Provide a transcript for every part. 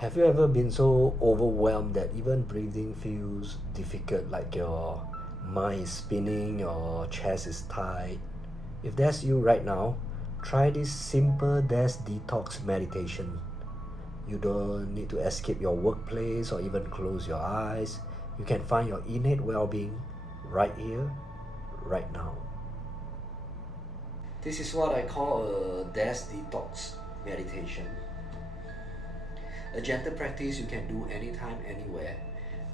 Have you ever been so overwhelmed that even breathing feels difficult, like your mind is spinning, your chest is tight? If that's you right now, try this simple desk detox meditation. You don't need to escape your workplace or even close your eyes. You can find your innate well being right here, right now. This is what I call a desk detox meditation. A gentle practice you can do anytime, anywhere,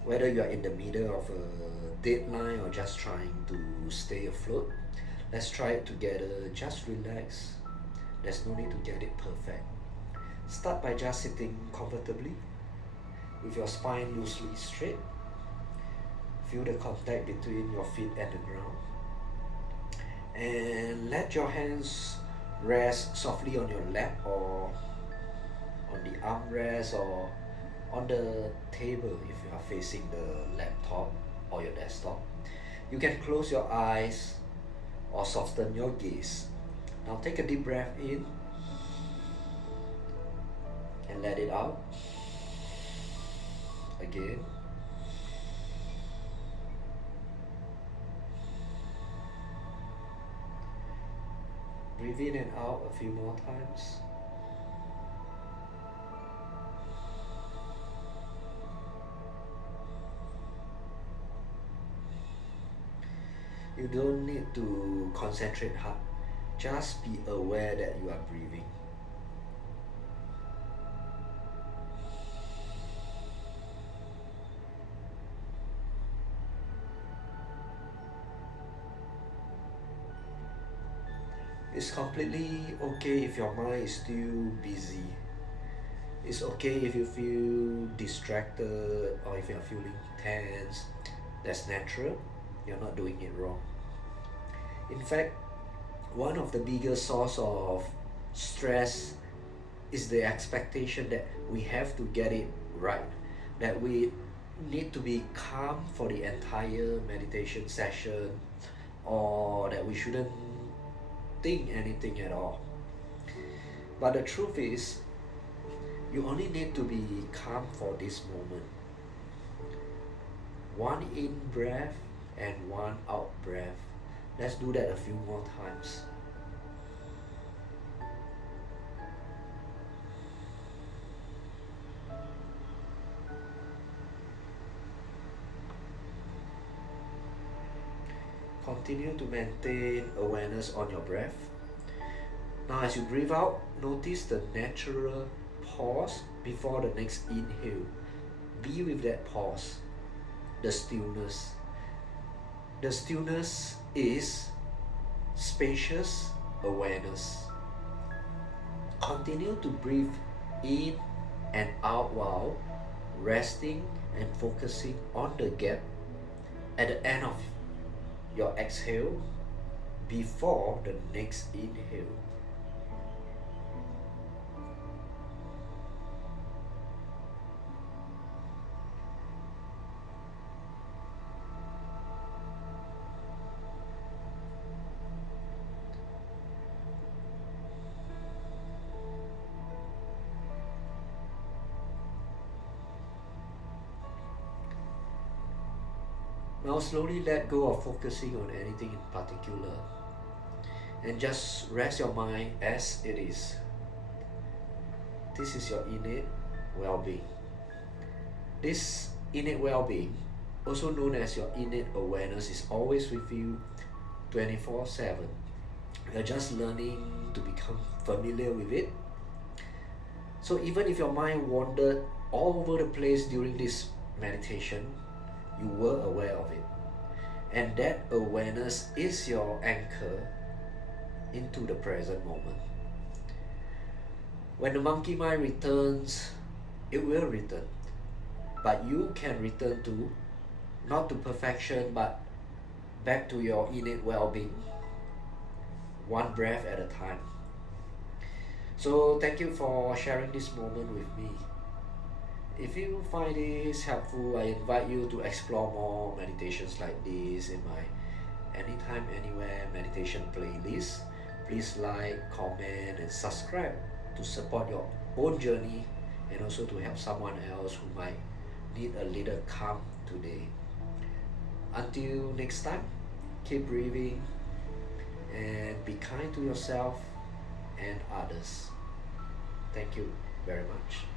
whether you are in the middle of a deadline or just trying to stay afloat. Let's try it together. Just relax. There's no need to get it perfect. Start by just sitting comfortably with your spine loosely straight. Feel the contact between your feet and the ground. And let your hands rest softly on your lap or on the armrest or on the table if you are facing the laptop or your desktop. You can close your eyes or soften your gaze. Now take a deep breath in and let it out. Again. Breathe in and out a few more times. You don't need to concentrate hard. Just be aware that you are breathing. It's completely okay if your mind is still busy. It's okay if you feel distracted or if you're feeling tense. That's natural. You're not doing it wrong. In fact, one of the biggest source of stress is the expectation that we have to get it right, that we need to be calm for the entire meditation session, or that we shouldn't think anything at all. But the truth is, you only need to be calm for this moment. One in breath and one out breath. Let's do that a few more times. Continue to maintain awareness on your breath. Now as you breathe out, notice the natural pause before the next inhale. Be with that pause, the stillness. The stillness is spacious awareness. Continue to breathe in and out while resting and focusing on the gap at the end of your exhale before the next inhale. Now slowly let go of focusing on anything in particular and just rest your mind as it is. This is your innate well-being. This innate well-being, also known as your innate awareness, is always with you 24/7. You're just learning to become familiar with it. So even if your mind wandered all over the place during this meditation, you were aware of it. And that awareness is your anchor into the present moment. When the monkey mind returns, it will return. But you can return to, not to perfection, but back to your innate well-being, one breath at a time. So thank you for sharing this moment with me. If you find this helpful, I invite you to explore more meditations like this in my Anytime Anywhere meditation playlist. Please like, comment and subscribe to support your own journey and also to help someone else who might need a little calm today. Until next time, keep breathing and be kind to yourself and others. Thank you very much.